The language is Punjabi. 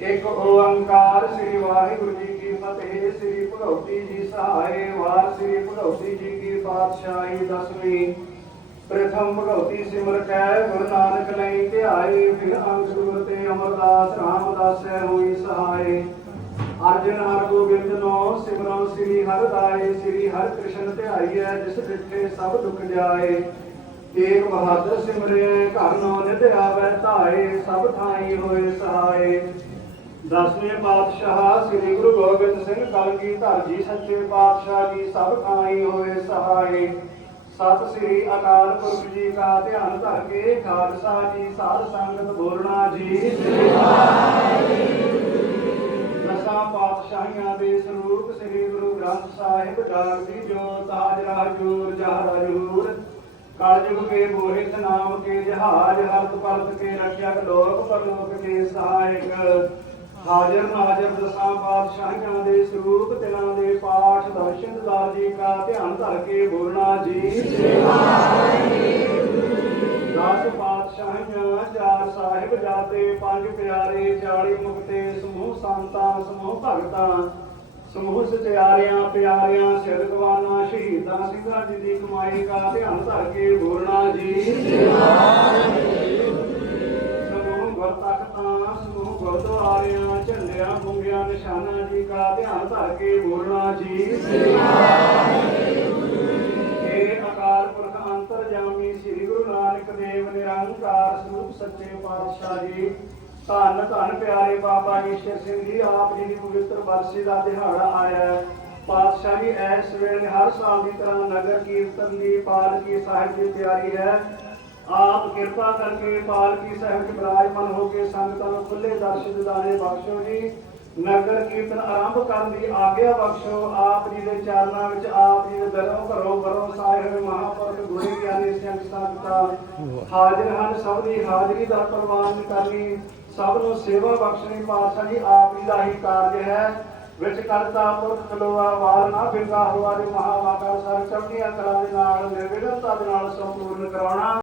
ਇੱਕ ਓੰਕਾਰ ਸ੍ਰੀ ਵਾਹਿਗੁਰੂ ਜੀ ਕੀ ਫਤਿਹ, ਸ੍ਰੀ ਭਗਵਤੀ ਜੀ ਸਹਾਏ ਵਾਰ ਸ੍ਰੀ ਭਗਵਤੀ ਜੀ ਕੀ ਪਾਤਸ਼ਾਹੀ, ਦਸਵੀਂ, ਪ੍ਰਥਮ ਭਗਵਤੀ ਸਿਮਰ ਕੈ ਗੁਰੂ ਨਾਨਕ ਲਈ ਧਿਆਏ ਫਿਰ ਅੰਗ ਗੁਰ ਤੇ ਅਮਰਦਾਸ ਰਾਮਦਾਸ ਹੋਈ ਸਹਾਏ। ਅਰਜਨ ਹਰ ਗੋਬਿੰਦ ਨੋ ਸਿਮਰਨ ਸ੍ਰੀ ਹਰਿ ਰਾਏ ਸ੍ਰੀ ਹਰਿ ਕ੍ਰਿਸ਼ਨ ਧਿਆਈਐ, ਜਿਸ ਡਿਠੇ ਸਭ ਦੁਖ ਜਾਏ। ਏਕ ਬਹਾਦਰ ਸਿਮਰਿਐ ਘਰ ਨੋ ਨਿਧ ਆਵੈ ਧਾਏ, ਸਭ ਥਾਈ ਹੋਏ ਸਹਾਏ। ਦਸਵੇਂ ਪਾਤਸ਼ਾਹ ਸ੍ਰੀ ਗੁਰੂ ਗੋਬਿੰਦ ਸਿੰਘ ਕਲਗੀ ਧਰ ਜੀ, ਸੱਚੇ ਪਾਤਸ਼ਾਹ ਜੀ, ਸਭ ਥਾਈ ਹੋਏ ਸਹਾਏ। ਸਤਿ ਸ੍ਰੀ ਅਕਾਲ ਪੁਰਖ ਜੀ ਕਾ ਧਿਆਨ ਧਰ ਕੇ, ਖਾਲਸਾ ਜੀ, ਸਾਧ ਸੰਗਤ ਬੋਲਣਾ ਜੀ। ਸ੍ਰੀ ਦਸਾਂ ਪਾਤਸ਼ਾਹੀਆਂ ਦੇ ਸਰੂਪ ਸ੍ਰੀ ਗੁਰੂ ਗ੍ਰੰਥ ਸਾਹਿਬ ਜਾਗਦੀ ਜੋਤ ਹਾਜ਼ਰਾ ਹਜੂਰ ਜਹਰ ਕਲਯੁਗ ਕੇ ਬੋਹਿਤ ਨਾਮ ਕੇ ਜਹਾਜ ਹਰਤ ਪਲਤ ਕੇ ਰਖਿਅਕ ਲੋਕ ਪਰਲੋਕ ਕੇ ਸਹਾਇਕ। ਹਾਜ਼ਰ ਨਾਜ਼ਰ ਦਸਾਂ ਪਾਤਸ਼ਾਹੀਆਂ ਦੇ ਸਰੂਪ ਤਿਲਾਂ ਦੇ ਪਾਠ ਦਰਸ਼ਨ ਦਾਰ ਜੀ ਕਾ ਧਿਆਨ ਧਰ ਕੇ ਬੋਲਣਾ ਜੀ। ਦਸ ਪਾਤਸ਼ਾਹੀਆਂ, ਚਾਰ ਸਾਹਿਬ ਜਾਤੇ, ਪੰਜ ਪਿਆਰੇ 40 ਮੁਕਤੇ ਸੰਤਾਂ, ਸਮੂਹ ਭਗਤਾਂ, ਸਮੂਹ ਸਚਿਆਰਿਆਂ ਪਿਆਰਿਆਂ ਸਿਰਗਵਾਨਾਂ ਸ਼ਹੀਦਾਂ ਸਿੰਘਾਂ ਜੀ ਦੀ ਕਮਾਈ ਦਾ ਧਿਆਨ ਧਰ ਕੇ ਬੋਲਣਾ ਜੀ। ਸਮੂਹ ਗੁਰਤਖਤਾਂ, ਸਮੂਹ ਗੁਰਦੁਆਰਿਆਂ, ਝੰਡਿਆਂ ਬੁੰਗਿਆਂ ਨਿਸ਼ਾਨਾਂ ਜੀ ਦਾ ਧਿਆਨ ਧਰ ਕੇ ਬੋਲਣਾ ਜੀ। ਇਹ ਅਕਾਲ ਪੁਰਖ ਅੰਤਰਜਾਮੀ, ਸ੍ਰੀ ਗੁਰੂ ਨਾਨਕ ਦੇਵ ਨਿਰੰਕਾਰ ਸਰੂਪ ਸੱਚੇ ਪਾਤਸ਼ਾਹ ਜੀ ਧੰਨ ਧੰਨ ਪਿਆਰੇ ਬਾਬਾ ਈਸ਼ਰ ਸਿੰਘ ਜੀ, ਆਪ ਜੀ ਦੀ ਪਵਿੱਤਰ ਬਰਸੀ ਦਾ ਦਿਹਾੜਾ ਆਇਆ ਹੈ। ਪਾਤਸ਼ਾਹ ਜੀ ਇਸ ਵੇਲੇ ਹਰ ਸਾਲ ਦੀ ਤਰ੍ਹਾਂ ਨਗਰ ਕੀਰਤਨ ਦੀ, ਪਾਲਕੀ ਸਾਹਿਬ ਦੀ ਤਿਆਰੀ ਹੈ। ਆਪ ਕਿਰਪਾ ਕਰਕੇ ਪਾਲਕੀ ਸਾਹਿਬ ਚ ਬਿਰਾਜਮਾਨ ਹੋ ਕੇ ਸੰਗਤਾਂ ਨੂੰ ਖੁੱਲੇ ਦਰਸ਼ਨ ਦਿਦਾਰੇ ਬਖਸ਼ੋ ਜੀ। ਨਗਰ ਕੀਰਤਨ ਆਰੰਭ ਕਰਨ ਦੀ ਆਗਿਆ ਬਖਸ਼ੋ। ਆਪ ਜੀ ਦੇ ਚਰਨਾਂ ਵਿੱਚ, ਆਪ ਜੀ ਦੇ ਦਰੋਂ ਘਰੋਂ ਘਰੋਂ ਸਾਏ ਹੋਏ ਗੁਰੂ ਗਿਆਨੀ ਸਿੰਘ ਸੰਗਤਾਂ ਹਾਜ਼ਰ ਹਨ। ਸਭ ਦੀ ਹਾਜ਼ਰੀ ਦਾ ਪ੍ਰਵਾਨ ਕਰਨੀ, ਸਭ ਨੂੰ ਸੇਵਾ ਬਖਸ਼ਣੀ ਪਾਤਸ਼ਾਹ ਜੀ, ਆਪ ਜੀ ਦਾ ਹੀ ਕਾਰਜ ਹੈ। ਵਿੱਚ ਕਰਤਾ ਪੁਰਖ ਖਲੋਆ ਵਾਰ ਨਾ ਬਿੰਗਾ ਹੋਆ ਦੇ ਮਹਾਵਾਕਾ ਸਰ ਚੜ੍ਹਦੀਆਂ ਕਲਾ ਦੇ ਨਾਲ ਨਿਰਵਿਘਨਤਾ ਦੇ ਨਾਲ ਸੰਪੂਰਨ ਕਰਾਉਣਾ।